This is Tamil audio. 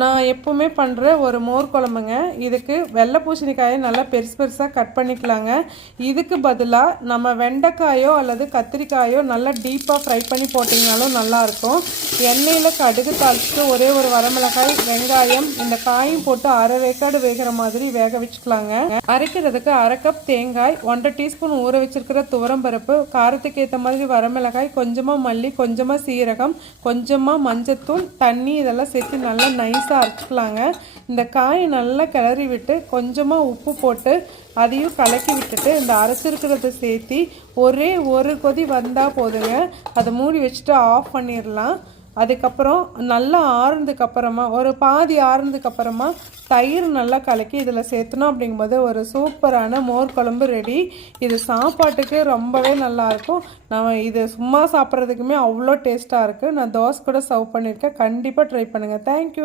நான் எப்போவுமே பண்ணுற ஒரு மோர் குழம்புங்க. இதுக்கு வெள்ளை பூசணிக்காயை நல்லா பெருசு பெருசாக கட் பண்ணிக்கலாங்க. இதுக்கு பதிலாக நம்ம வெண்டைக்காயோ அல்லது கத்திரிக்காயோ நல்லா டீப்பாக ஃப்ரை பண்ணி போட்டிங்கனாலும் நல்லாயிருக்கும். எண்ணெயில் கடுகு தாளிச்சிட்டு ஒரே ஒரு வரமிளகாய், வெங்காயம், இந்த காயும் போட்டு அரை வேக்காடு வேகிற மாதிரி வேக வச்சுக்கலாங்க. அரைக்கிறதுக்கு அரை கப் தேங்காய், 1.5 டீஸ்பூன் ஊற வச்சிருக்கிற துவரம்பருப்பு, காரத்துக்கு ஏற்ற மாதிரி வரமிளகாய், கொஞ்சமாக மல்லி, கொஞ்சமாக சீரகம், கொஞ்சமாக மஞ்சத்தூள், தண்ணி இதெல்லாம் சேர்த்து நல்லா நைஸாக அரைச்சிக்கலாங்க. இந்த காயை நல்லா கிளறி விட்டு கொஞ்சமாக உப்பு போட்டு அதையும் கலக்கி விட்டுட்டு இந்த அரைச்சிருக்கிறத சேர்த்தி ஒரே ஒரு கொதி வந்தால் போதுங்க. அதை மூடி வச்சுட்டு ஆஃப் பண்ணிடலாம். அதுக்கப்புறம் நல்லா ஆறுனதுக்கப்புறமா ஒரு பாதி ஆறுனதுக்கப்புறமா தயிர் நல்லா கலக்கி இதில் சேர்த்தணும். அப்படிங்கும்போது ஒரு சூப்பரான மோர் குழம்பு ரெடி. இது சாப்பாட்டுக்கு ரொம்பவே நல்லாயிருக்கும். நம்ம இது சும்மா சாப்பிட்றதுக்குமே அவ்வளோ டேஸ்ட்டாக இருக்குது. நான் தோசை கூட சர்வ் பண்ணியிருக்கேன். கண்டிப்பாக ட்ரை பண்ணுங்கள். தேங்க்யூ.